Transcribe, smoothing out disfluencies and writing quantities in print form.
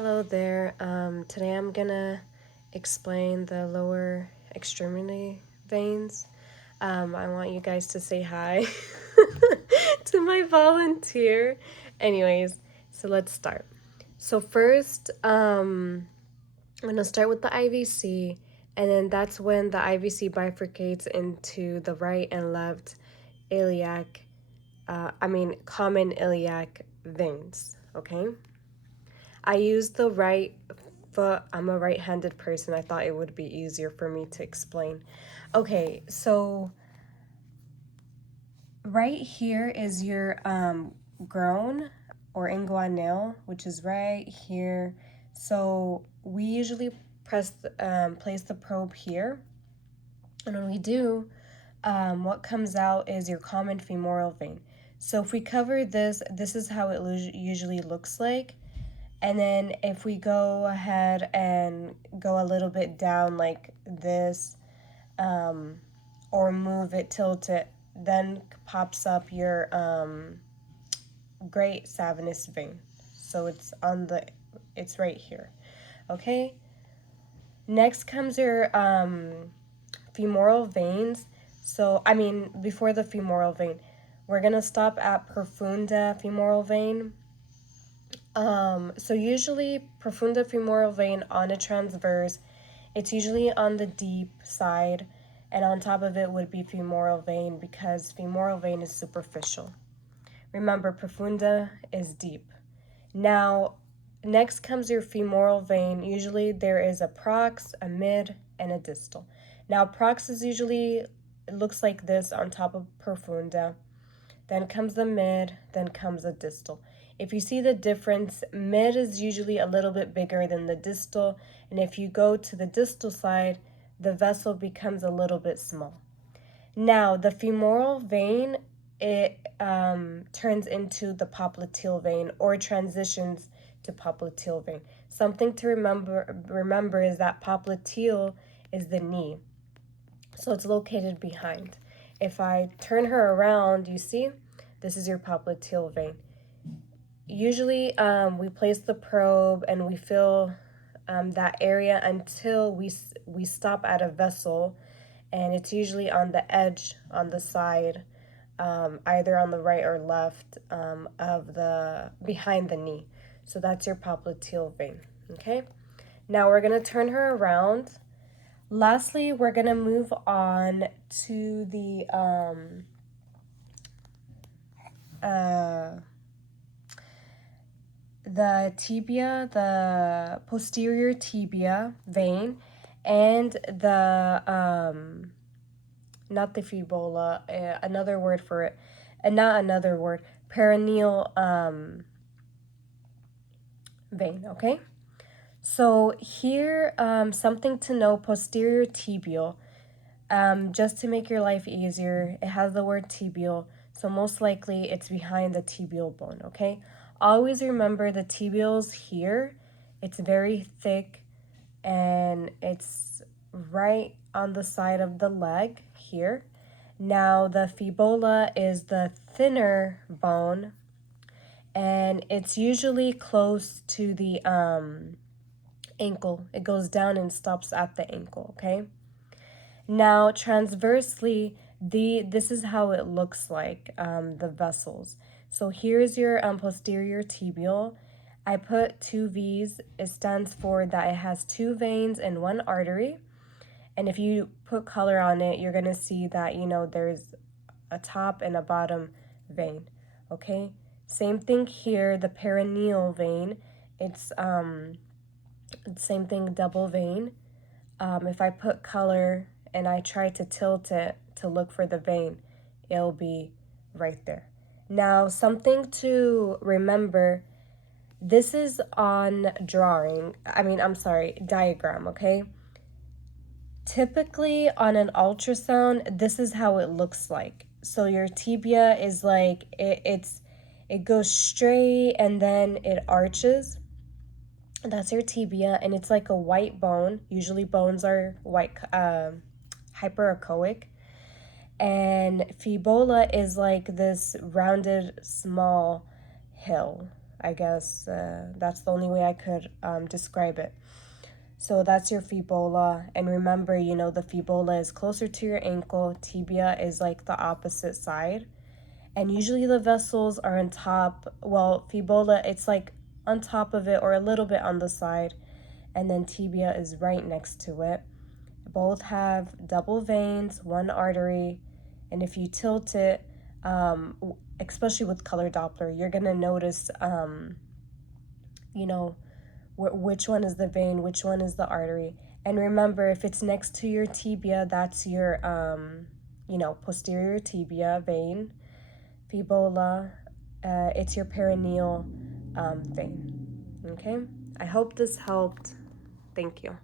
Hello there. Today I'm gonna explain the lower extremity veins. I want you guys to say hi to my volunteer. Anyways, so let's start. So first, I'm gonna start with the IVC, and then that's when the IVC bifurcates into the right and left iliac, common iliac veins. Okay. I use the right foot. I'm a right-handed person. I thought it would be easier for me to explain. Okay, so right here is your groin or inguinal, which is right here. So we usually place the probe here, and when we do, what comes out is your common femoral vein. So if we cover this, this is how it usually looks like. And then if we go ahead and go a little bit down like this, or move it, tilt it, then pops up your great Savonus vein. So it's right here. Okay. Next comes your femoral veins. So, before the femoral vein, we're gonna stop at profunda femoral vein. So usually profunda femoral vein on a transverse, it's usually on the deep side, and on top of it would be femoral vein because femoral vein is superficial. Remember, profunda is deep. Now, next comes your femoral vein. Usually there is a prox, a mid, and a distal. Now, prox is usually, it looks like this on top of profunda. Then comes the mid, then comes the distal. If you see the difference, mid is usually a little bit bigger than the distal, and if you go to the distal side, the vessel becomes a little bit small. Now, the femoral vein, it turns into the popliteal vein or transitions to popliteal vein. Something to remember is that popliteal is the knee, so it's located behind. If I turn her around, you see, this is your popliteal vein. Usually, we place the probe and we feel that area until we stop at a vessel, and it's usually on the edge, on the side, either on the right or left of the behind the knee. So that's your popliteal vein. Okay. Now we're gonna turn her around. Lastly, we're gonna move on to the tibia, the posterior tibia vein, and the not the fibula, another word for it, and not another word, perineal vein. Okay. So here, something to know: posterior tibial. Just to make your life easier, it has the word tibial, so most likely it's behind the tibial bone, okay? Always remember the tibial's here. It's very thick, and it's right on the side of the leg here. Now, the fibula is the thinner bone, and it's usually close to the ankle. It goes down and stops at the ankle, okay? Now, transversely, this is how it looks like, the vessels. So here's your posterior tibial. I put two V's. It stands for that it has two veins and one artery. And if you put color on it, you're going to see that, there's a top and a bottom vein, okay? Same thing here, the perineal vein. It's same thing, double vein. If I put color and I try to tilt it to look for the vein, it'll be right there. Now, something to remember, this is on diagram, okay? Typically on an ultrasound, this is how it looks like. So your tibia is like, it goes straight and then it arches. That's your tibia, and it's like a white bone. Usually bones are white, hyperechoic. And fibula is like this rounded small hill, I guess that's the only way I could describe it. So that's your fibula. And remember, you know, the fibula is closer to your ankle. Tibia is like the opposite side. And usually the vessels are on top. Well, fibula, it's like on top of it or a little bit on the side. And then tibia is right next to it. Both have double veins, one artery. And if you tilt it, especially with color Doppler, you're going to notice, you know, which one is the vein, which one is the artery. And remember, if it's next to your tibia, that's your, you know, posterior tibia vein. Fibula, it's your perineal vein. Okay? I hope this helped. Thank you.